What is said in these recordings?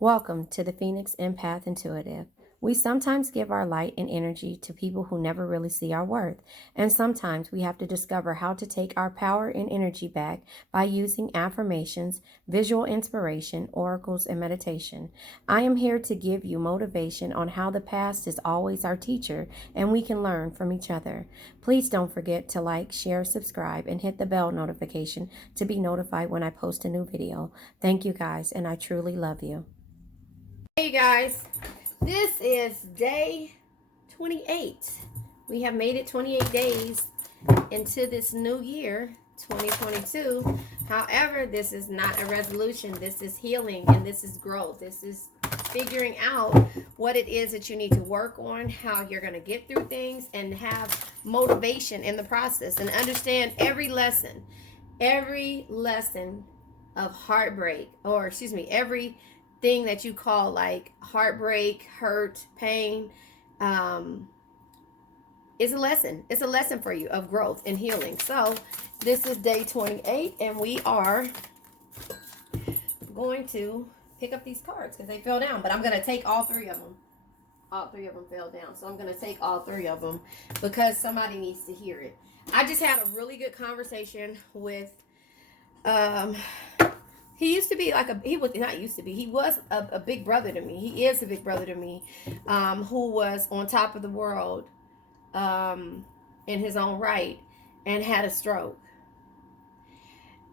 Welcome to the Phoenix Empath Intuitive. We sometimes give our light and energy to people who never really see our worth, and sometimes we have to discover how to take our power and energy back by using affirmations, visual inspiration, oracles, and meditation. I am here to give you motivation on how the past is always our teacher and we can learn from each other. Please don't forget to like, share, subscribe, and hit the bell notification to be notified when I post a new video. Thank you guys, and I truly love you. Hey guys, this is day 28. We have made it 28 days into this new year, 2022. However, this is not a resolution. This is healing and this is growth. This is figuring out what it is that you need to work on, how you're going to get through things, and have motivation in the process, and understand every lesson of heartbreak, or excuse me, every thing that you call like heartbreak, hurt, pain, is a lesson. It's a lesson for you of growth and healing. So this is day 28, and we are going to pick up these cards because they fell down, but I'm going to take all three of them. All three of them fell down, so I'm going to take all three of them because somebody needs to hear it. I just had a really good conversation with he used to be like he was a big brother to me. He is a big brother to me, who was on top of the world in his own right and had a stroke.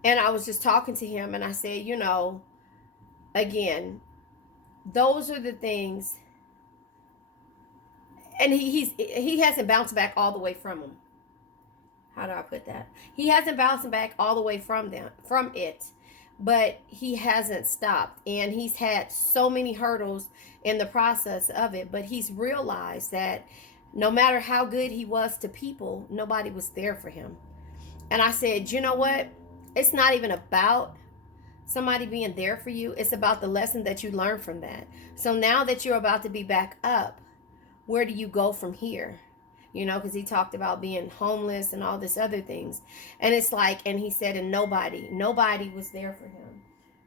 And I was just talking to him and I said, again, those are the things. And he hasn't bounced back all the way from them. How do I put that? He hasn't bounced back all the way from it. But he hasn't stopped, and he's had so many hurdles in the process of it, but he's realized that no matter how good he was to people, nobody was there for him. And I said, you know what? It's not even about somebody being there for you. It's about the lesson that you learned from that. So now that you're about to be back up, where do you go from here? Because he talked about being homeless and all this other things. And it's like, and he said, and nobody was there for him.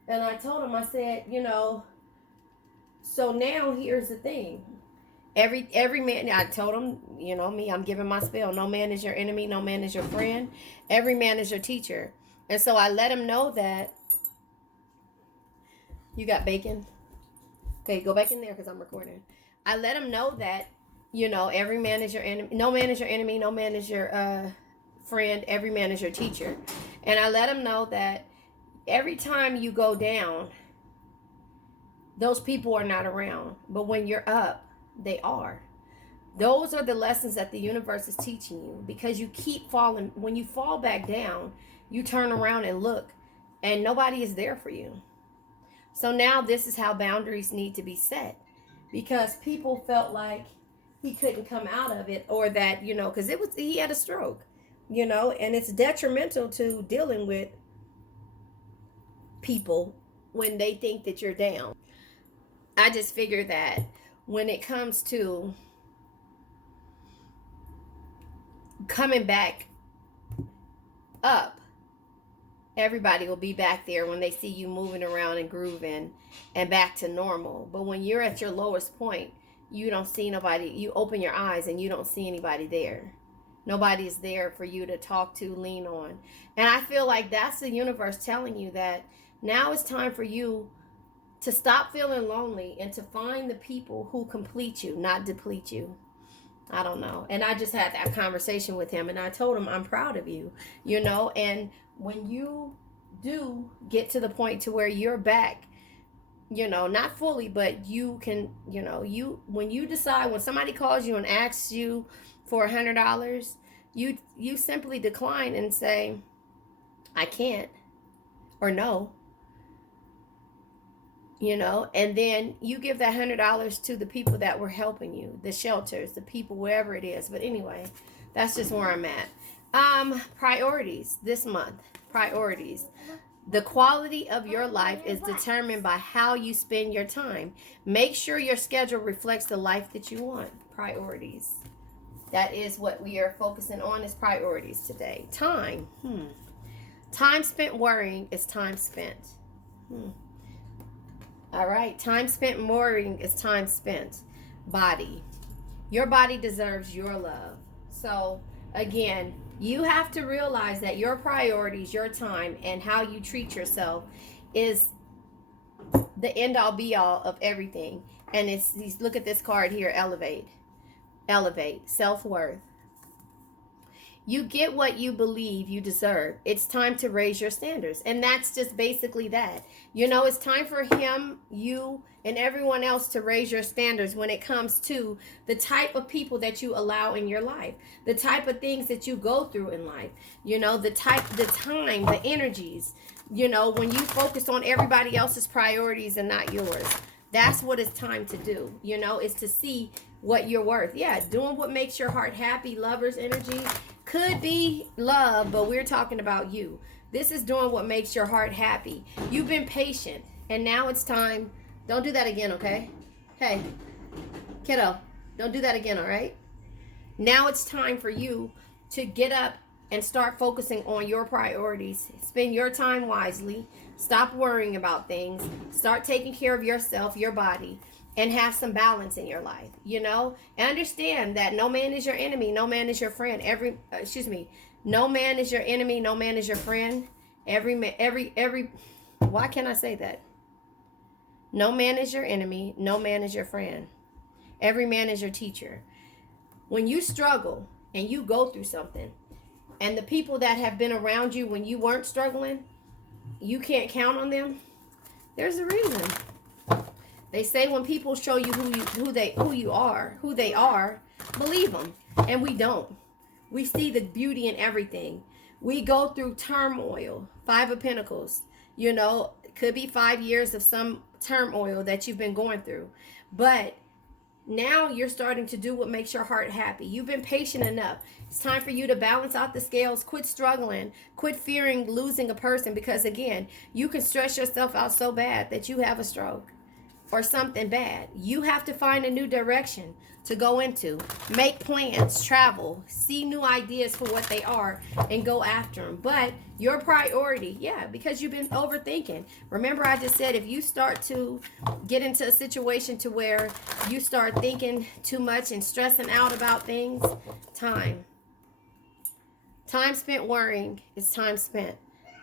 And I told him, I said, so now here's the thing. Every man, I told him, me, I'm giving my spiel. No man is your enemy. No man is your friend. Every man is your teacher. And so I let him know that. You got bacon? Okay, go back in there because I'm recording. I let him know that, every man is your enemy. No man is your enemy. No man is your friend. Every man is your teacher. And I let him know that every time you go down, those people are not around. But when you're up, they are. Those are the lessons that the universe is teaching you, because you keep falling. When you fall back down, you turn around and look, and nobody is there for you. So now this is how boundaries need to be set, because people felt like he couldn't come out of it, or that, because he had a stroke, and it's detrimental to dealing with people when they think that you're down. I just figure that when it comes to coming back up, everybody will be back there when they see you moving around and grooving and back to normal. But when you're at your lowest point, you don't see nobody. You open your eyes and you don't see anybody there. Nobody is there for you to talk to, lean on. And I feel like that's the universe telling you that now it's time for you to stop feeling lonely and to find the people who complete you, not deplete you. I don't know. And I just had that conversation with him, and I told him, I'm proud of you, and when you do get to the point to where you're back, not fully, but you can, when you decide, when somebody calls you and asks you for $100, you simply decline and say, I can't, or no, and then you give that $100 to the people that were helping you, the shelters, the people, wherever it is. But anyway, that's just where I'm at. Priorities this month. Priorities. The quality of your life is determined by how you spend your time. Make sure your schedule reflects the life that you want. Priorities. That is what we are focusing on, is priorities today. Time. Time spent worrying is time spent. All right. Time spent mourning is time spent. Body. Your body deserves your love. So, again, you have to realize that your priorities, your time, and how you treat yourself is the end all be all of everything. And it's look at this card here, elevate. Elevate, self-worth. You get what you believe you deserve. It's time to raise your standards. And that's just basically that. You know, it's time for him, you, and everyone else to raise your standards when it comes to the type of people that you allow in your life, the type of things that you go through in life, you know, the time, the energies, you know, when you focus on everybody else's priorities and not yours. That's what it's time to do, you know, is to see what you're worth. Yeah, doing what makes your heart happy, lover's energy. Could be love, but we're talking about you. This is doing what makes your heart happy. You've been patient, and now it's time. Don't do that again, okay? Hey, kiddo, don't do that again, all right? Now it's time for you to get up and start focusing on your priorities. Spend your time wisely. Stop worrying about things. Start taking care of yourself, your body, and have some balance in your life, you know? And understand that no man is your enemy, no man is your friend. No man is your enemy, no man is your friend. Why can't I say that? No man is your enemy, no man is your friend. Every man is your teacher. When you struggle and you go through something, and the people that have been around you when you weren't struggling, you can't count on them, there's a reason. They say when people show you who they are, believe them. And we don't. We see the beauty in everything. We go through turmoil. 5 of Pentacles. You know, it could be 5 years of some turmoil that you've been going through. But now you're starting to do what makes your heart happy. You've been patient enough. It's time for you to balance out the scales. Quit struggling. Quit fearing losing a person. Because again, you can stress yourself out so bad that you have a stroke or something bad. You have to find a new direction to go into. Make plans, travel, see new ideas for what they are, and go after them. But your priority, yeah, because you've been overthinking. Remember, I just said if you start to get into a situation to where you start thinking too much and stressing out about things, time spent worrying is time spent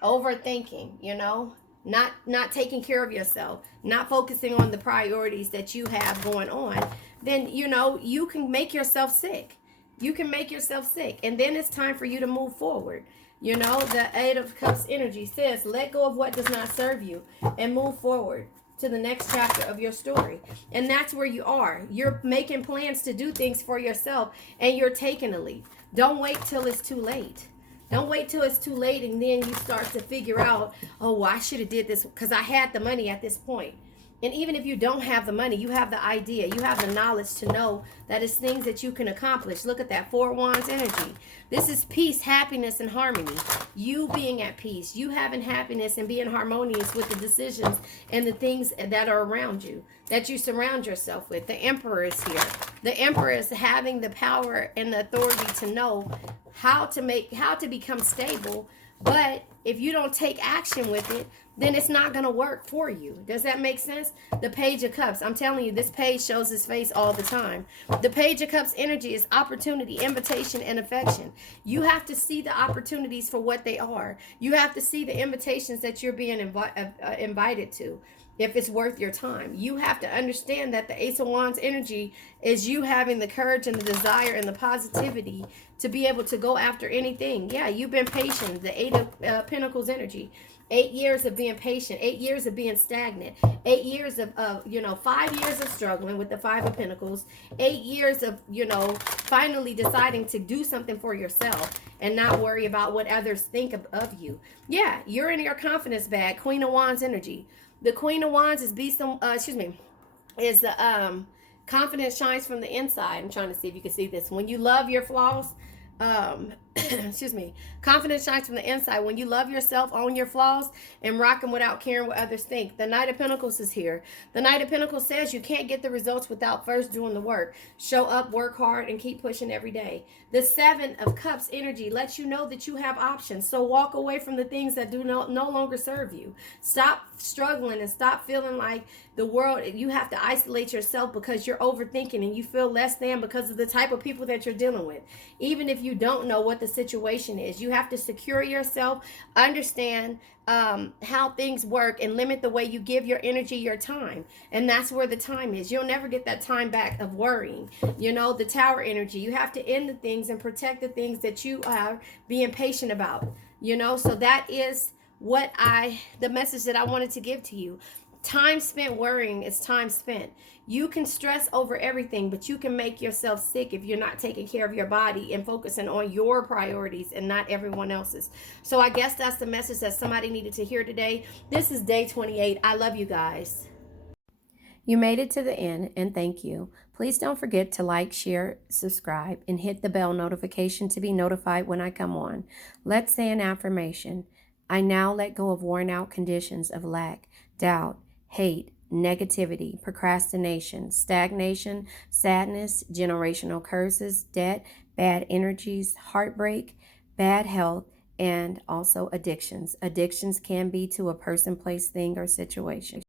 overthinking, you know, not taking care of yourself, not focusing on the priorities that you have going on, then, you know, you can make yourself sick. You can make yourself sick. And then it's time for you to move forward. You know, the 8 of Cups energy says, let go of what does not serve you and move forward to the next chapter of your story. And that's where you are. You're making plans to do things for yourself, and you're taking a leap. Don't wait till it's too late. Don't wait till it's too late and then you start to figure out, oh, well, I should have did this because I had the money at this point. And even if you don't have the money, you have the idea. You have the knowledge to know that it's things that you can accomplish. Look at that 4 Wands energy. This is peace, happiness, and harmony. You being at peace. You having happiness and being harmonious with the decisions and the things that are around you, that you surround yourself with. The Emperor is here. The Emperor is having the power and the authority to know how to become stable. But if you don't take action with it, then it's not going to work for you. Does that make sense? The Page of Cups. I'm telling you, this page shows his face all the time. The Page of Cups energy is opportunity, invitation, and affection. You have to see the opportunities for what they are. You have to see the invitations that you're being invited to, if it's worth your time. You have to understand that the Ace of Wands energy is you having the courage and the desire and the positivity to be able to go after anything. Yeah, you've been patient. The 8 of Pentacles energy. 8 years of being patient, 8 years of being stagnant, 8 years of 5 years of struggling with the 5 of Pentacles, 8 years of, finally deciding to do something for yourself and not worry about what others think of you. Yeah, you're in your confidence bag. Queen of Wands energy. The Queen of Wands is confidence shines from the inside. I'm trying to see if you can see this. When you love your flaws, excuse me, confidence shines from the inside when you love yourself, own your flaws, and rock them without caring what others think. The Knight of Pentacles is here. The Knight of Pentacles says you can't get the results without first doing the work. Show up, work hard, and keep pushing every day. The Seven of Cups energy lets you know that you have options. So walk away from the things that do no longer serve you. Stop struggling and stop feeling like the world, you have to isolate yourself because you're overthinking and you feel less than because of the type of people that you're dealing with. Even if you don't know what the situation is, you have to secure yourself, understand how things work, and limit the way you give your energy, your time. And that's where the time is. You'll never get that time back of worrying. You know, the Tower energy, you have to end the things and protect the things that you are being patient about. You know, so that is the message that I wanted to give to you. Time spent worrying is time spent. You can stress over everything, but you can make yourself sick if you're not taking care of your body and focusing on your priorities and not everyone else's. So I guess that's the message that somebody needed to hear today. This is day 28. I love you guys. You made it to the end, and thank you. Please don't forget to like, share, subscribe, and hit the bell notification to be notified when I come on. Let's say an affirmation. I now let go of worn out conditions of lack, doubt, hate, negativity, procrastination, stagnation, sadness, generational curses, debt, bad energies, heartbreak, bad health, and also addictions. Addictions can be to a person, place, thing, or situation.